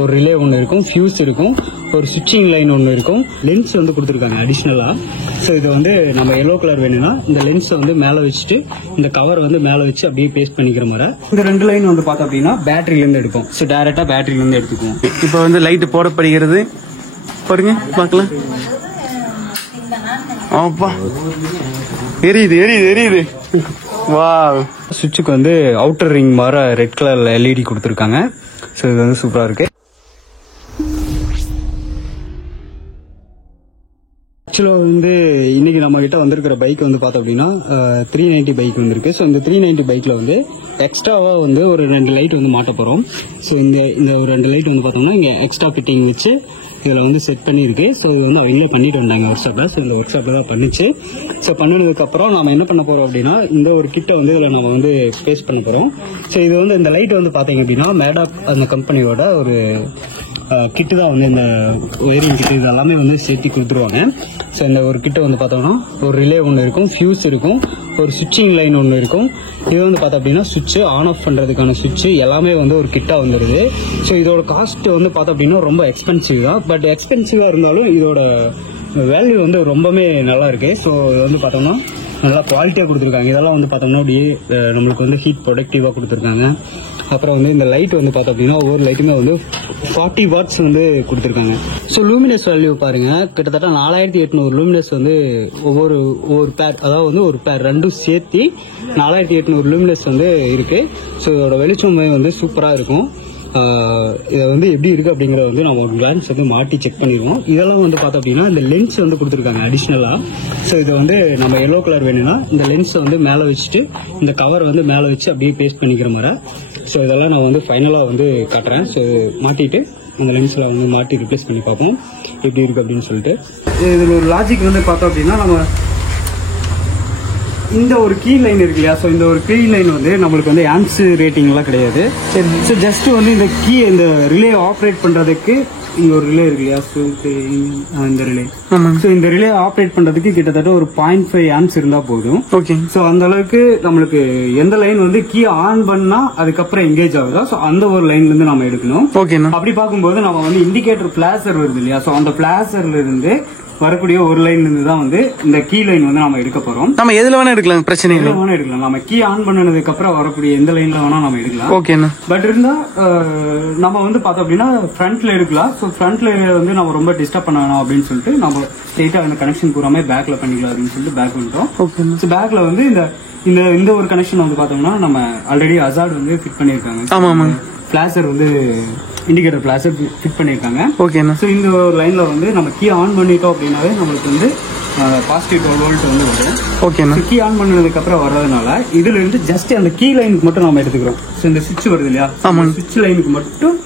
ஒரு ரிலே ஒன்று இருக்கும், ஃபியூஸ் இருக்கும், ஒரு சுவிட்சிங் லைன் ஒன்று இருக்கும், லென்ஸ் வந்து கொடுத்துருக்காங்க அடிஷ்னலாக. ஸோ இது வந்து நம்ம எல்லோ கலர் வேணும்னா இந்த லென்ஸை வந்து மேலே வச்சுட்டு இந்த கவர் வந்து மேலே வச்சு அப்படியே பேஸ்ட் பண்ணிக்கிற மாதிரி. இந்த 2 லைன் வந்து பார்த்தோம் அப்படின்னா பேட்டரியிலேருந்து எடுப்போம். ஸோ டேரெக்டாக பேட்டரியிலேருந்து எடுத்துக்குவோம். இப்போ வந்து லைட்டு போடப்படுகிறது பாருங்க, பார்க்கலாம். ஆப்பா, எரியுது எரியுது எரியுது. வா, சுவிட்சுக்கு வந்து அவுட்டர் ரிங் மாதிரி ரெட் கலர்ல எல்இடி கொடுத்துருக்காங்க. ஸோ இது வந்து சூப்பராக இருக்கு. ஆக்சுவலாக வந்து இன்னைக்கு நம்ம கிட்ட வந்திருக்கிற பைக் வந்து பார்த்தோம் அப்படின்னா 390 பைக் வந்திருக்கு. ஸோ இந்த 390 பைக்ல வந்து எக்ஸ்ட்ராவாக வந்து ஒரு 2 லைட் வந்து மாட்ட போகிறோம். ஸோ இந்த ஒரு 2 லைட் வந்து பார்த்தோம்னா இங்கே எக்ஸ்ட்ரா ஃபிட்டிங் வச்சு இதில் வந்து செட் பண்ணியிருக்கு. ஸோ இது வந்து அவங்களே பண்ணிட்டு வந்தாங்க ஒர்க் ஷாப்பில். ஸோ இந்த ஒர்க் ஷாப்பில் தான் பண்ணிச்சு. ஸோ பண்ணினதுக்கப்புறம் நம்ம என்ன பண்ண போகிறோம் அப்படின்னா இந்த ஒரு கிட்டை வந்து இதில் நம்ம வந்து பேஸ்ட் பண்ண போகிறோம். ஸோ இது வந்து இந்த லைட் வந்து பார்த்தீங்க அப்படின்னா மேடாப் அந்த கம்பெனியோட ஒரு கிட்டு தான் வந்து இந்த ஒயரிங் கிட்டு இது எல்லாமே வந்து சேர்த்து கொடுத்துருவாங்க. ஸோ இந்த ஒரு கிட்ட வந்து பார்த்தோம்னா ஒரு ரிலே ஒன்று இருக்கும், ஃபியூஸ் இருக்கும், ஒரு சுவிட்சிங் லைன் ஒன்று இருக்கும். இது வந்து பார்த்தோம் அப்படின்னா சுவிட்ச் ஆன் ஆஃப் பண்ணுறதுக்கான சுவிட்ச் எல்லாமே வந்து ஒரு கிட்டா வந்துடுது. ஸோ இதோட காஸ்ட் வந்து பார்த்தோம் அப்படின்னா ரொம்ப எக்ஸ்பென்சிவ் தான். பட் எக்ஸ்பென்சிவாக இருந்தாலும் இதோட வேல்யூ வந்து ரொம்பவே நல்லா இருக்கு. ஸோ இது வந்து பார்த்தோம்னா நல்லா குவாலிட்டியாக கொடுத்துருக்காங்க. இதெல்லாம் வந்து பார்த்தோம்னா அப்படியே நம்மளுக்கு வந்து ஹீட் ப்ரொடக்டிவாக கொடுத்துருக்காங்க. அப்புறம் வந்து இந்த லைட் வந்து பார்த்தோம் அப்படின்னா ஒவ்வொரு லைட்டுமே வந்து 40 வாட்ஸ் வந்து கொடுத்துருக்காங்க. ஸோ லூமினஸ் வேல்யூ பாருங்க, கிட்டத்தட்ட 4800 லூமினஸ் வந்து ஒவ்வொரு பேர், அதாவது வந்து ஒரு பேர் ரெண்டும் சேர்த்து 4800 லூமினஸ் வந்து இருக்கு. ஸோ இதோட வெளிச்சமே வந்து சூப்பராக இருக்கும். இதை வந்து எப்படி இருக்கு அப்படிங்கறத வந்து நம்ம ஒரு கிளான்ஸ் வந்து மாட்டி செக் பண்ணிடுவோம். இதெல்லாம் வந்து பார்த்தோம் அப்படின்னா இந்த லென்ஸ் வந்து கொடுத்துருக்காங்க அடிஷ்னலா. ஸோ இது வந்து நம்ம எல்லோ கலர் வேணும்னா இந்த லென்ஸை வந்து மேலே வச்சுட்டு இந்த கவர் வந்து மேலே வச்சு அப்படியே பேஸ்ட் பண்ணிக்கிற மாதிரி. ஸோ இதெல்லாம் நான் வந்து ஃபைனலாக வந்து காட்டுறேன். ஸோ மாட்டிட்டு அந்த லென்ஸில் வந்து மாட்டி ரிப்ளேஸ் பண்ணி பார்ப்போம் எப்படி இருக்கு அப்படின்னு சொல்லிட்டு. இதில் ஒரு லாஜிக் வந்து பார்த்தோம் அப்படின்னா நம்ம இந்த ஒரு கீ லைன் இருக்கு இல்லையா. ஸோ இந்த ஒரு கீ லைன் வந்து நம்மளுக்கு வந்து ஆம்ஸ் ரேட்டிங்லாம் கிடையாது. ஸோ ஜஸ்ட் வந்து இந்த ரிலே ஆப்ரேட் பண்றதுக்கு இங்க ஒரு ரிலே இருக்கு இல்லையா. ஸோ இந்த ரிலே, ஸோ இந்த ரிலே ஆப்ரேட் பண்றதுக்கு கிட்டத்தட்ட ஒரு 0.5 ஆம்ஸ் இருந்தா போதும். ஓகே. ஸோ அந்த அளவுக்கு நம்மளுக்கு எந்த லைன் வந்து கீ ஆன் பண்ணா அதுக்கப்புறம் எங்கேஜ் ஆகுதா, ஸோ அந்த ஒரு லைன்ல இருந்து நம்ம எடுக்கணும். ஓகே. அப்படி பார்க்கும்போது நம்ம வந்து இண்டிகேட்டர் பிளாசர் வருது இல்லையா. ஸோ அந்த பிளாசர்ல இருந்து வரக்கூடிய ஒரு லைன்ல இருந்து தான் வந்து இந்த கீ லைன் வந்து நம்ம எடுக்க போறோம். நம்ம எதுல வேணா எடுக்கலாம், பிரச்சனை இல்லை, வேணா எடுக்கலாம். நம்ம கீ ஆன் பண்ணதுக்கு அப்புறம் வரக்கூடிய எந்த லைன்ல வேணா நம்ம எடுக்கலாம். ஓகே. பட் இருந்தா நம்ம வந்து பார்த்தோம் அப்படின்னா ஃப்ரண்ட்ல எடுக்கலாம். ஸோ ஃப்ரண்ட்ல வந்து நம்ம ரொம்ப டிஸ்டர்ப் பண்ண வேணாம் அப்படின்னு சொல்லிட்டு நம்ம ஸ்ட்ரெயிட்டா அந்த கனெக்ஷன் பூராமே பேக்ல பண்ணிக்கலாம் அப்படின்னு சொல்லிட்டு பேக் பண்ணிட்டோம். ஓகே. ஸோ பேக்ல வந்து இந்த ஒரு கனெக்ஷன் வந்து பார்த்தோம்னா நம்ம ஆல்ரெடி அசார்ட் வந்து ஃபிட் பண்ணிருக்காங்க. ஆமா ஆமா. பிளாசர் வந்து இண்டிகேட்டர் பிளாசர் ஃபிட் பண்ணிருக்காங்க. ஓகே. ஸோ இந்த லைன்ல வந்து நம்ம கீ ஆன் பண்ணிட்டோம் அப்படின்னாவே நம்மளுக்கு வந்து பாசிட்டிவ் 12 வோல்ட் வந்து வரும். ஓகே. கீ ஆன் பண்ணதுக்கு அப்புறம் வர்றதுனால இதுல இருந்து ஜஸ்ட் அந்த கீ லைனுக்கு மட்டும் நம்ம எடுத்துக்கிறோம். ஸோ இந்த சுவிட்ச் வருது இல்லையா, சுவிட்ச் லைனுக்கு மட்டும்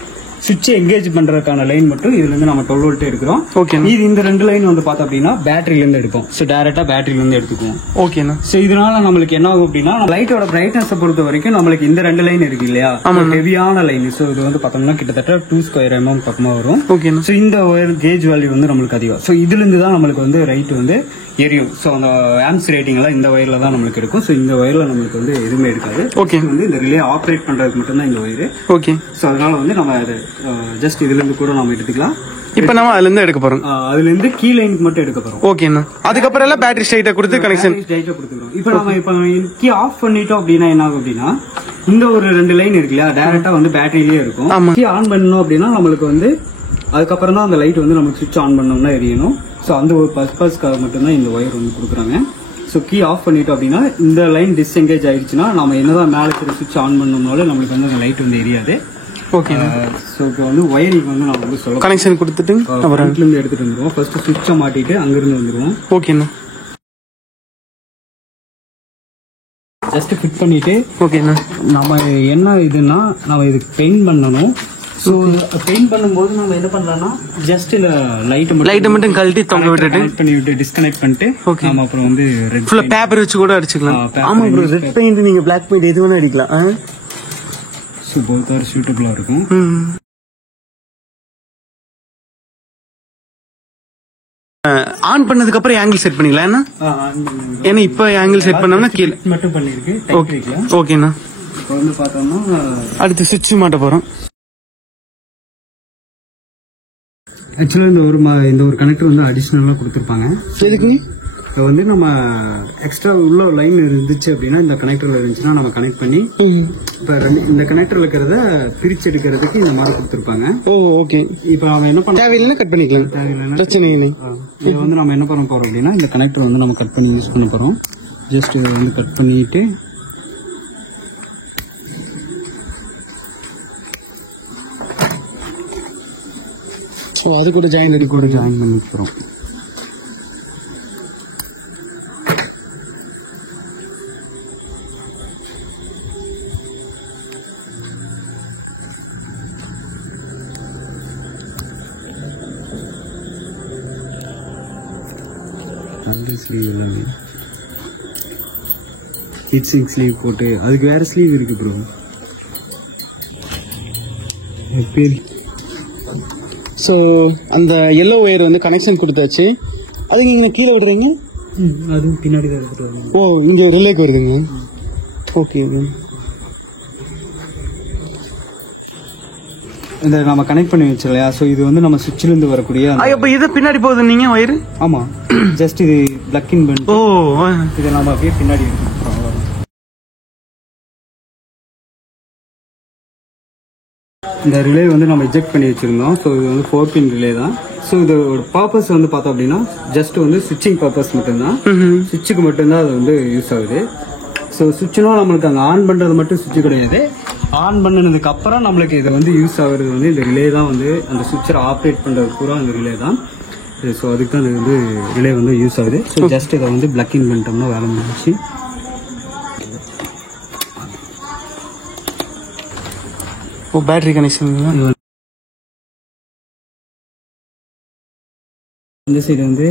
சுவிட்ச் எங்கேஜ் பண்றதுக்கான லைன் மட்டும் இதுல இருந்து நம்ம 12 வோல்ட் எடுக்கிறோம். ஓகே. இது இந்த 2 லைன் வந்து பார்த்தோம் அப்படின்னா பேட்டரியில இருந்து எடுப்போம். ஸோ டைரக்டா பேட்டரியில இருந்து எடுத்துக்குவோம். ஓகே. ஸோ இதனால நம்மளுக்கு என்ன ஆகும் அப்படின்னா லைட்டோட பிரைட்னஸ் பொறுத்த வரைக்கும் நம்மளுக்கு இந்த 2 லைன் இருக்கு இல்லையா, ஹெவியான லைன். ஸோ இது வந்து பார்த்தோம்னா கிட்டத்தட்ட 2 ஸ்கொயர் mm பக்கமா வரும். ஓகே. ஸோ இந்த ஒயர் கேஜ் வேல்யூ வந்து நம்மளுக்கு அதிகம். ஸோ இதுல இருந்து தான் நம்மளுக்கு வந்து ரைட் வந்து எரியும். ஸோ அந்த ஆம்ஸ் ரேட்டிங் எல்லாம் இந்த ஒயர்ல தான் நம்மளுக்கு இருக்கும். ஸோ இந்த ஒயர்ல நம்மளுக்கு வந்து எதுவுமே இருக்காது. ஓகே. வந்து இந்த ரிலே ஆப்ரேட் பண்றதுக்கு மட்டும் தான் இந்த ஒயர். ஓகே. ஸோ அதனால வந்து நம்ம ஜஸ்ட் இதுல இருந்து கூட நம்ம எடுத்துக்கலாம். இப்ப நம்ம அதுல இருந்து எடுக்க போறோம். அதுல இருந்து கீ லைனுக்கு மட்டும் எடுக்க போறோம். ஓகேண்ணா. அதுக்கப்புறம் எல்லாம் பேட்டரி ஸ்ட்ரைட்டா கொடுத்து கனெக்ஷன் ஸ்ட்ரைட்டா கொடுத்துறோம். இப்ப நம்ம கீ ஆஃப் பண்ணிட்டோம் அப்படின்னா என்ன ஆகும் அப்படின்னா இந்த ஒரு 2 லைன் இருக்கு இல்லையா, டைரக்டா வந்து பேட்டரியிலேயே இருக்கும். கீ ஆன் பண்ணணும் அப்படின்னா நம்மளுக்கு வந்து அதுக்கப்புறம் தான் அந்த லைட் வந்து நமக்கு சுவிட்ச் ஆன் பண்ணோம்னா எரியணும். ஸோ அந்த ஒரு பர்பஸ்க்காக மட்டும்தான் இந்த ஒயர் வந்து கொடுக்குறாங்க. ஸோ கீ ஆஃப் பண்ணிட்டோம் அப்படின்னா இந்த லைன் டிஸ்எங்கேஜ் ஆயிடுச்சுன்னா நம்ம என்னதான் மேலே இருக்கிற சுவிட்ச் ஆன் பண்ணோம்னாலும் நம்மளுக்கு வந்து அந்த லைட் வந்து எரியாது. ஓகே. ஸோ இப்போ வந்து ஒயரிங் வந்து நம்ம வந்து சொல்ல கனெக்ஷன் கொடுத்துட்டு ஃப்ரண்ட்ல இருந்து எடுத்துட்டு வந்துருவோம். ஃபர்ஸ்ட் சுவிட்சை மாட்டிட்டு அங்கிருந்து வந்துருவோம். ஓகேண்ணா. ஜஸ்ட் ஃபிட் பண்ணிட்டு ஓகேண்ணா. நம்ம என்ன இதுன்னா நம்ம இதுக்கு பெயிண்ட் பண்ணணும். ஸோ பெயிண்ட் பண்ணும்போது நம்ம என்ன பண்ணலாம்னா ஜஸ்ட் இந்த லைட்டை மட்டும் கழட்டி தொங்க விட்டுட்டு பண்ணி விட்டு டிஸ்கனெக்ட் பண்ணிட்டு நம்ம அப்புறம் வந்து ரெட் ஃபுல்லா பேப்பர் வச்சு கூட அடிச்சுக்கலாம். ஆமா ப்ரோ, ரெட் பெயிண்ட் நீங்க பிளாக் பெயிண்ட் எது வேணா அடிக்கலாம். ஸோ போத் ஆர் சூட்டபிளா இருக்கும். ஆன் பண்ணதுக்கு அப்புறம் ஆங்கிள் செட் பண்ணிக்கலாம். ஏன்னா இப்ப ஆங்கிள் செட் பண்ணோம்னா கீழே மட்டும் பண்ணிருக்கு. ஓகேண்ணா. இப்போ வந்து பார்த்தோம்னா அடுத்து சுவிட்ச் மாட்ட போறோம். ஆக்சுவலாக இந்த ஒரு கனெக்டர் வந்து அடிஷ்னலாக கொடுத்துருப்பாங்க. எதுக்கு இப்போ வந்து நம்ம எக்ஸ்ட்ரா உள்ள லைன் இருந்துச்சு அப்படின்னா இந்த கனெக்டர்ல இருந்துச்சுன்னா நம்ம கனெக்ட் பண்ணி இப்போ இந்த கனெக்டர்ல இருக்கிறத பிரிச்சு எடுக்கிறதுக்கு இந்த மாதிரி கொடுத்துருப்பாங்க. ஓ ஓகே. இப்போ நம்ம என்ன பண்ண தேவையில்லைன்னா கட் பண்ணிக்கலாம், தேவையில்லைன்னா பிரச்சனை இல்லை. இதை வந்து நம்ம என்ன பண்ண போறோம் அப்படின்னா இந்த கனெக்டர் வந்து நம்ம கட் பண்ணி யூஸ் பண்ண போறோம். ஜஸ்ட் இதை வந்து கட் பண்ணிட்டு ஸோ அது கூட ஜாயின் பண்ணி போகிறோம். ஸ்லீவ் எல்லாமே ஹீட் ஸ்லீவ் போட்டு அதுக்கு வேற ஸ்லீவ் இருக்கு ப்ரோ. ஸோ அந்த எல்லோ ஒயர் வந்து கனெக்ஷன் கொடுத்தாச்சு. அதுக்கு நீங்கள் கீழே விடுறீங்க? அதுவும் பின்னாடி தான் எடுத்துட்டு வரணும். ஓ இங்கே ரிலேக்கு வருதுங்க. ஓகே. இந்த நம்ம கனெக்ட் பண்ணி வச்சு இல்லையா, ஸோ இது வந்து நம்ம சுவிட்சிலேருந்து வரக்கூடிய அப்போ இது பின்னாடி போகுது நீங்கள் ஒயரு? ஆமாம், ஜஸ்ட் இது பிளக் இன் பண்ணி இதை நம்ம அப்படியே பின்னாடி எடுத்துக்கிறோம். இந்த ரிலே வந்து நம்ம எஜெக்ட் பண்ணி வச்சிருந்தோம். ஸோ இது வந்து 4 பின் ரிலே தான். ஸோ இதோட பர்பஸ் வந்து பார்த்தோம் அப்படின்னா ஜஸ்ட் வந்து சுவிட்சிங் பர்பஸ் மட்டும்தான், சுவிட்சுக்கு மட்டும்தான் அது வந்து யூஸ் ஆகுது. ஸோ சுவிட்சுனா நம்மளுக்கு அங்கே ஆன் பண்ணுறது மட்டும் சுவிட்சு கிடையாது, ஆன் பண்ணினதுக்கு அப்புறம் நம்மளுக்கு இது வந்து யூஸ் ஆகுறது வந்து இந்த ரிலே தான், வந்து அந்த சுவிட்சரை ஆப்ரேட் பண்ணுறது பூரா அந்த ரிலே தான். ஸோ அதுக்கு தான் இது வந்து ரிலே வந்து யூஸ் ஆகுது. ஸோ ஜஸ்ட் இதை வந்து பிளக் இன் பண்ணிட்டோம்னா வேலை முடிஞ்சிச்சு. ஓ பேட்டரி கனெக்ஷன் இந்த சைடு வந்து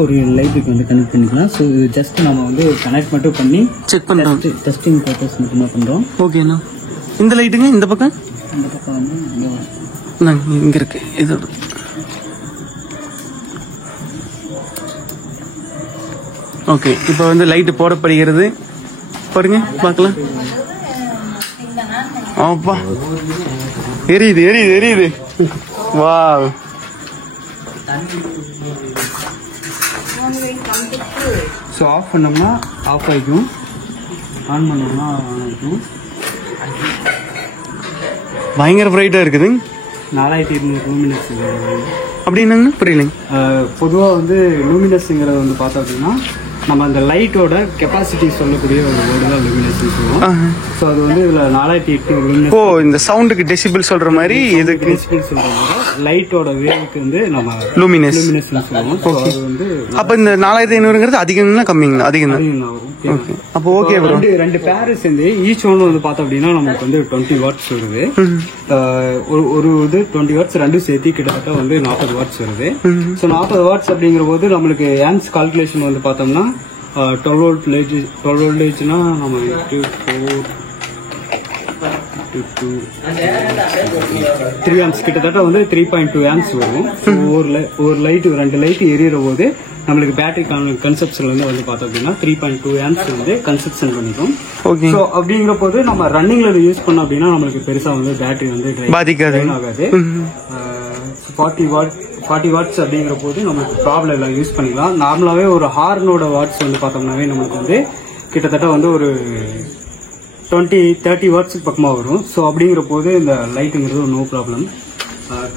ஒரு லைட்டுக்கு வந்து கனெக்ட் பண்ணிக்கலாம். ஸோ இது ஜஸ்ட் நம்ம வந்து கனெக்ட் மட்டும் பண்ணி செக் பண்ணுறோம், டெஸ்டிங் பர்பஸ் மட்டும் தான் பண்ணுறோம். ஓகேண்ணா. இந்த லைட்டுங்க இந்த பக்கம் வந்து இங்கே இருக்கு. இது ஓகே. இப்போ வந்து லைட்டு போடப்படுகிறது பாருங்க, பார்க்கலாம். ஆப்பா எரியுது. வாவ். ஸோ ஆஃப் பண்ணோம்னா ஆஃப் ஆகிக்கும், ஆன் பண்ணோம்னா ஆன் ஆகிக்கும். பயங்கர பிரைட்டாக இருக்குது. 4200 லூமினஸ். அப்படின்னாங்கண்ணா புரியலைங்க. பொதுவாக வந்து லூமினஸ்ங்கிறது வந்து பார்த்தோம் அப்படின்னா நம்ம அந்த லைட்டோட கெப்பாசிட்டி சொல்லக்கூடிய ஒரு வேர்டு தான் லூமினஸ் சொல்லுவோம். ஸோ அது வந்து இதில் 4800 லூமினஸ். ஓ இந்த சவுண்டுக்கு டெசிபிள் சொல்கிற மாதிரி இதுக்கு டெசிபிள் சொல்கிறோம். லைட்டோட வேவுக்கு வந்து நம்ம லூமினஸ் சொல்லுவோம். ஸோ அது வந்து அப்போ இந்த 4500ங்கிறது அதிகங்களா கம்மிங்களா? அதிகம் தான். ஓகே. அப்போ ஓகே ப்ரோ. ரெண்டு பேர் சேர்ந்து ஈச் ஒன்று வந்து பார்த்தோம் அப்படின்னா நமக்கு வந்து 20 வாட்ஸ் வருது. ஒரு இது 20 வாட்ஸ் ரெண்டும் சேர்த்து கிட்டத்தட்ட வந்து 40 வாட்ஸ் வருது. ஸோ 40 வாட்ஸ் அப்படிங்கிற போது நம்மளுக்கு ஆம்ஸ் கால்குலேஷன் வந்து பார்த்தோம்னா 12 வோல்டேஜ்னா நம்ம 3 ஆம்ஸ் கிட்டத்தட்ட வந்து 3.2 ஆம்ஸ் வரும். ஒரு லைட் ரெண்டு லைட் எரியற போது நம்மளுக்கு பேட்டரி கன்சப்ஷன்ல இருந்து வந்து பார்த்தோம் அப்படின்னா 3.2 ஆம்ஸ் வந்து கன்சப்ஷன் பண்ணிக்கும். ஸோ அப்படிங்கிற போது நம்ம ரன்னிங்ல யூஸ் பண்ணோம் அப்படின்னா நம்மளுக்கு பெருசா வந்து பேட்டரி வந்து பாதிக்காது, ஆகாது. 40 வாட்ஸ் அப்படிங்கிற போது நமக்கு ப்ராப்ளம் இல்லை, யூஸ் பண்ணிக்கலாம். நார்மலாவே ஒரு ஹார்னோட வாட்ஸ் வந்து பார்த்தோம்னாவே நமக்கு வந்து கிட்டத்தட்ட வந்து ஒரு 20-30 வாட்ஸுக்கு பக்கமாக வரும். ஸோ அப்படிங்கிற போது இந்த லைட்டுங்கிறது நோ ப்ராப்ளம்.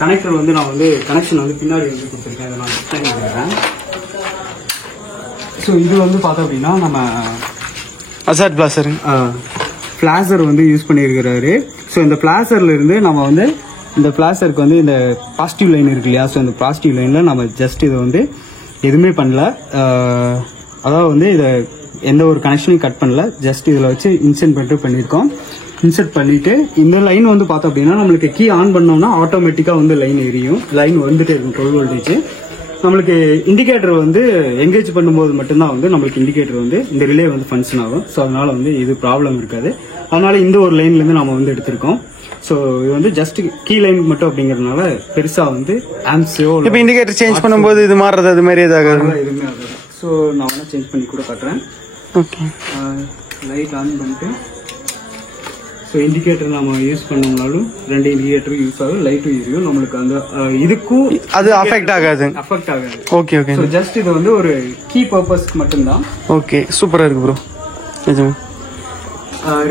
கனெக்டர் வந்து நான் வந்து கனெக்ஷன் வந்து பின்னாடி வந்து கொடுத்துருக்கேன், அதை நான் எக்ஸ்பிளைன் பண்ணிடுறேன். ஸோ இது வந்து பார்த்தோம் அப்படின்னா நம்ம அசாட் பிளாசர் வந்து யூஸ் பண்ணியிருக்கிறாரு. ஸோ இந்த பிளாசர்ல இருந்து நம்ம வந்து இந்த பிளாசருக்கு வந்து இந்த பாசிட்டிவ் லைன் இருக்கு இல்லையா, ஸோ இந்த பாசிட்டிவ் லைனில் நம்ம ஜஸ்ட் இதை வந்து எதுவுமே பண்ணல, அதாவது வந்து இதை எந்த ஒரு கனெக்ஷனையும் கட் பண்ணல, ஜஸ்ட் இதில் வச்சு இன்செர்ட் பண்ணியிருக்கோம். இன்செர்ட் பண்ணிட்டு இந்த லைன் வந்து பார்த்தோம் அப்படின்னா நம்மளுக்கு கீ ஆன் பண்ணோம்னா ஆட்டோமேட்டிக்காக வந்து லைன் எரியும், லைன் வந்துட்டே இருக்கும் 12 வோல்டேஜ். நம்மளுக்கு இண்டிகேட்டர் வந்து எங்கேஜ் பண்ணும்போது மட்டும்தான் வந்து நம்மளுக்கு இண்டிகேட்டர் வந்து இந்த ரிலே வந்து ஃபங்க்ஷன் ஆகும். ஸோ அதனால வந்து இது ப்ராப்ளம் இருக்காது. அதனால இந்த ஒரு லைன்லேருந்து நம்ம வந்து எடுத்திருக்கோம். ஸோ இது வந்து ஜஸ்ட் கீ லைன் மட்டும் அப்படிங்கறதுனால பெருசா வந்து ஆம்ஸோ இப்போ இண்டிகேட்டர் சேஞ்ச் பண்ணும்போது இது மாறுறது அது மாதிரி ஏதாவது எதுவுமே ஆகாது. ஸோ நான் வேணா சேஞ்ச் பண்ணி கூட காட்டுறேன். ஓகே. லைட் ஆன் பண்ணிட்டு ஸோ இண்டிகேட்டர் நம்ம யூஸ் பண்ணோம்னாலும் 2 இண்டிகேட்டரும் யூஸ் ஆகும், லைட்டும் எரியும். நம்மளுக்கு அந்த இதுக்கும் அது அஃபெக்ட் ஆகாது. Okay okay. ஸோ ஜஸ்ட் இது வந்து ஒரு கீ பர்பஸ்க்கு மட்டும்தான். ஓகே, சூப்பரா இருக்கு ப்ரோ. நிஜமா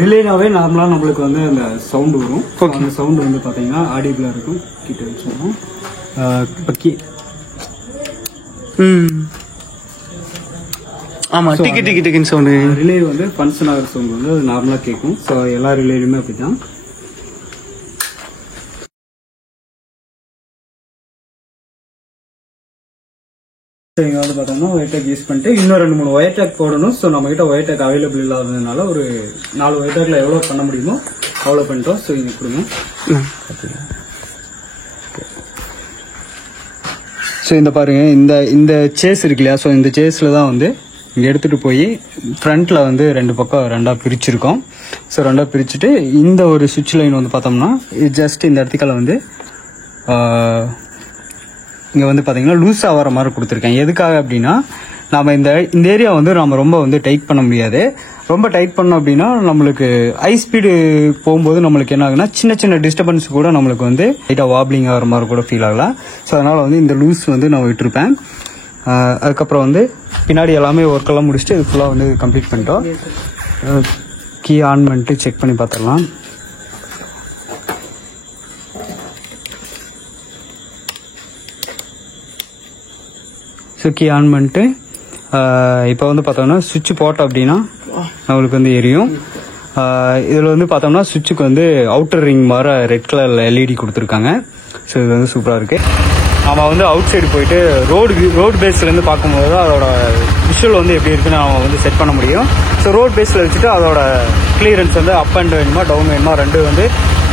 ரிலேனாவே நார்மலா நம்மளுக்கு வந்து அந்த சவுண்ட் வரும். அந்த சவுண்ட் வந்து பாத்தீங்கன்னா ஆடிபிளா இருக்கும். கிட்ட வச்சுருவோம். இப்போ ஆமா, டிக்கி டிக்கி டிக்கின்னு சவுண்ட். ரிலே வந்து ஃபங்க்ஷன் ஆகிற சவுண்ட் வந்து அது நார்மலா கேட்கும். ஸோ எல்லா ரிலேலுமே அப்படிதான். இங்க வந்து பார்த்தோம்னா ஒயர் டேக் யூஸ் பண்ணிட்டு இன்னும் 2-3 ஒயர் டேக் போடணும். ஸோ நம்ம கிட்ட ஒயர் டேக் அவைலபிள் இல்லாததுனால ஒரு 4 ஒயர் டேக்ல எவ்வளோ பண்ண முடியுமோ அவ்வளோ பண்ணிட்டோம். ஸோ இங்க கொடுங்க. ஸோ இந்த பாருங்க, இந்த சேஸ் இருக்கு இல்லையா? ஸோ இந்த சேஸ்ல தான் வந்து இங்கே எடுத்துட்டு போய் ஃப்ரண்ட்ல வந்து 2 பக்கம் 2ஆக பிரிச்சிருக்கோம். ஸோ 2ஆக பிரிச்சுட்டு இந்த ஒரு சுவிட்ச் லைன் வந்து பார்த்தோம்னா ஜஸ்ட் இந்த இடத்துக்கால வந்து இங்கே வந்து பார்த்தீங்கன்னா லூஸ் ஆகிற மாதிரி கொடுத்துருக்கேன். எதுக்காக அப்படின்னா நம்ம இந்த ஏரியா வந்து நம்ம ரொம்ப வந்து டைட் பண்ண முடியாது. ரொம்ப டைட் பண்ணோம் அப்படின்னா நம்மளுக்கு ஹை ஸ்பீடு போகும்போது நம்மளுக்கு என்ன ஆகுனா சின்ன சின்ன டிஸ்டர்பன்ஸ் கூட நம்மளுக்கு வந்து லைட்டாக வாப்ளிங் ஆகிற மாதிரி கூட ஃபீல் ஆகலாம். ஸோ அதனால் வந்து இந்த லூஸ் வந்து நான் விட்டுருப்பேன். அதுக்கப்புறம் வந்து பின்னாடி எல்லாமே ஒர்க்கெல்லாம் முடிச்சுட்டு இது ஃபுல்லாக வந்து கம்ப்ளீட் பண்ணிட்டோம். கீ ஆன் பண்ணிட்டு செக் பண்ணி பார்த்துடலாம். ஸோ கீ ஆன் பண்ணிட்டு இப்போ வந்து பார்த்தோம்னா சுவிட்ச் போட்டோம் அப்படின்னா நம்மளுக்கு வந்து எரியும். இதில் வந்து பார்த்தோம்னா சுவிட்சுக்கு வந்து அவுட்டர் ரிங் மாதிரி ரெட் கலரில் எல்இடி கொடுத்துருக்காங்க. ஸோ இது வந்து சூப்பராக இருக்குது. நம்ம வந்து அவுட் சைடு போயிட்டு ரோடு பேஸ்லேருந்து பார்க்கும்போது தான் அதோட விஷுவல் வந்து எப்படி இருக்குன்னு நம்ம வந்து செட் பண்ண முடியும். ஸோ ரோட் பேஸில் வச்சுட்டு அதோட கிளியரன்ஸ் வந்து அப் அண்ட் வேணுமா டவுன் வேணுமா 2 வந்து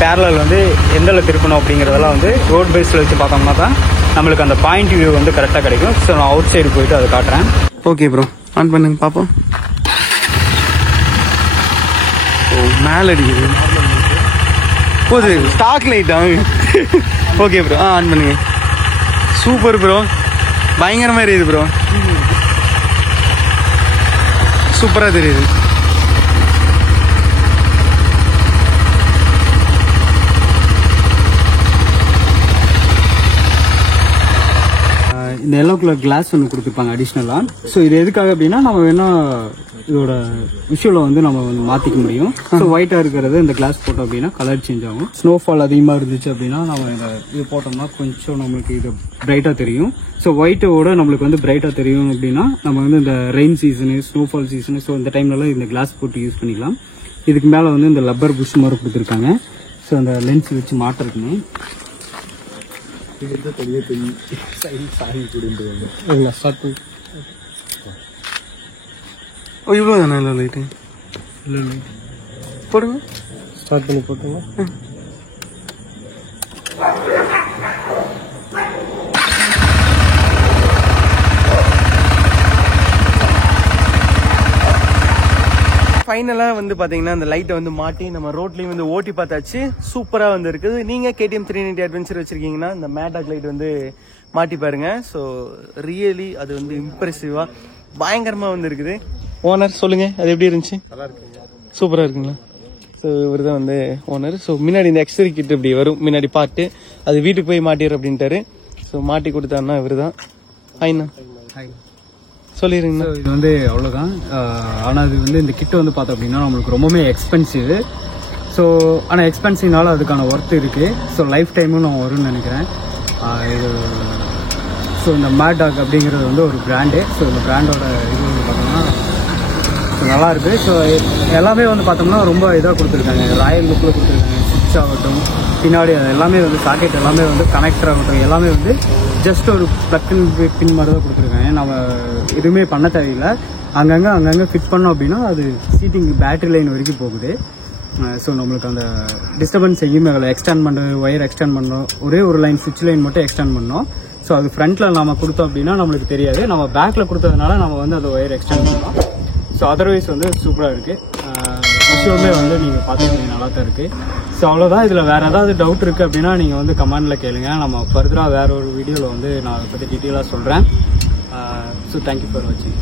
பேரலல் வந்து எந்தளவு திருப்பணும் அப்படிங்கிறதெல்லாம் வந்து ரோட் பேஸில் வச்சு பார்த்தோம்னா தான் நம்மளுக்கு அந்த பாயிண்ட் வியூ வந்து கரெக்டாக கிடைக்கும். ஸோ நான் அவுட் சைடு போயிட்டு அதை காட்டுறேன். ஓகே ப்ரோ, ஆன் பண்ணுங்க பார்ப்போம். ஓ, மேலே அடிக்குது. போது ஸ்டாக் லைட்டா? ஓகே ப்ரோ, ஆன் பண்ணுங்க. சூப்பர் ப்ரோ, பயங்கரமாக எரியுது ப்ரோ, சூப்பராக தெரியுது. இந்த எல்லோ கலர் கிளாஸ் ஒன்று கொடுத்துருப்பாங்க அடிஷ்னலாக. ஸோ இது எதுக்காக அப்படின்னா நம்ம வேணா இதோட விஷுவலை வந்து நம்ம வந்து மாற்றிக்க முடியும். ஸோ ஒயிட்டாக இருக்கிறது இந்த கிளாஸ் போட்டோம் அப்படின்னா கலர் சேஞ்ச் ஆகும். ஸ்னோஃபால் அதிகமாக இருந்துச்சு அப்படின்னா நம்ம இது போட்டோம்னா கொஞ்சம் நம்மளுக்கு இது பிரைட்டாக தெரியும். ஸோ ஒயிட்டோட நம்மளுக்கு வந்து பிரைட்டாக தெரியும் அப்படின்னா நம்ம வந்து இந்த rain season snowfall season so இந்த டைம்லலாம் இந்த கிளாஸ் போட்டு யூஸ் பண்ணிக்கலாம். இதுக்கு மேலே வந்து இந்த லப்பர் புஷ் மாதிரி கொடுத்துருக்காங்க. ஸோ அந்த லென்ஸ் வச்சு மாட்டிருக்குங்க. இவ்வளோ தானே இல்லை லைட்டு? இல்லை போடுங்க, ஸ்டார்ட் பண்ணி போட்டுங்க. ஃபைனலாக வந்து பார்த்தீங்கன்னா அந்த லைட்டை வந்து மாட்டி நம்ம ரோட்லேயும் வந்து ஓட்டி பார்த்தாச்சு. சூப்பராக வந்து இருக்குது. நீங்கள் KTM 390 அட்வென்ச்சர் வச்சுருக்கீங்கன்னா இந்த மேடாக் லைட் வந்து மாட்டி பாருங்க. ஸோ ரியலி அது வந்து இம்ப்ரெசிவாக பயங்கரமாக வந்து இருக்குது. ஓனர் சொல்லுங்கள், அது எப்படி இருந்துச்சு? நல்லா இருக்குங்க, சூப்பராக இருக்குங்களா? ஸோ இவர் தான் வந்து ஓனர். ஸோ முன்னாடி இந்த எக்ஸ்ட்ரா கிட் இப்படி வரும், முன்னாடி பாட்டு அது வீட்டுக்கு போய் மாட்டிடுற அப்படின்ட்டாரு. ஸோ மாட்டி கொடுத்தாருன்னா இவர் தான். ஹாய்ண்ணா, சொல்லிடுங்க. இது வந்து அவ்வளோதான். ஆனால் இது வந்து இந்த கிட் வந்து பார்த்தோம் அப்படின்னா நம்மளுக்கு ரொம்பவே எக்ஸ்பென்சிவ். ஸோ ஆனால் எக்ஸ்பென்சிவ்னால அதுக்கான ஒர்த் இருக்குது. ஸோ லைஃப் டைமும் நான் வரும்னு நினைக்கிறேன். இது ஸோ இந்த மேடாக் அப்படிங்கிறது வந்து ஒரு பிராண்டு. ஸோ இந்த பிராண்டோட இது வந்து பார்த்தோம்னா நல்லா இருக்குது. ஸோ எல்லாமே வந்து பார்த்தோம்னா ரொம்ப இதாக கொடுத்துருக்காங்க, ராயல் லுக்கில் கொடுத்துருக்காங்க. சுவிட்ச் ஆகட்டும், பின்னாடி எல்லாமே வந்து சாக்கெட் எல்லாமே வந்து கனெக்டர் ஆகட்டும், எல்லாமே வந்து ஜஸ்ட் ஒரு ப்ளக் அண்ட் பின் மாதிரி தான் கொடுத்துருக்காங்க. நம்ம எதுவுமே பண்ண தேவையில்லை. அங்கங்கே ஃபிட் பண்ணோம் அப்படின்னா அது சீட்டிங் பேட்டரி லைன் வரைக்கும் போகுது. ஸோ நம்மளுக்கு அந்த டிஸ்டர்பன்ஸ் எங்கேயுமே அதில் எக்ஸ்டெண்ட் பண்ணுறது, ஒயர் எக்ஸ்டெண்ட் பண்ணோம், ஒரே ஒரு லைன் சுவிட்ச் லைன் மட்டும் எக்ஸ்டெண்ட் பண்ணோம். ஸோ அது ஃப்ரண்ட்டில் நம்ம கொடுத்தோம் அப்படின்னா நம்மளுக்கு தெரியாது. நம்ம பேக்கில் கொடுத்ததுனால நம்ம வந்து அந்த ஒயர் எக்ஸ்டெண்ட் பண்ணோம். ஸோ அதர்வைஸ் வந்து சூப்பராக இருக்குது. விஷயமே வந்து நீங்கள் பார்த்துக்கிட்டீங்க, நல்லா தான் இருக்குது. ஸோ அவ்வளோதான். இதில் வேறு ஏதாவது டவுட் இருக்குது அப்படின்னா நீங்கள் வந்து கமெண்டில் கேளுங்க. நம்ம ஃபர்தராக வேறு ஒரு வீடியோவில் வந்து நான் அதை பற்றி டீட்டெயிலாக சொல்கிறேன். ஸோ தேங்க்யூ ஃபார் வாட்சிங்.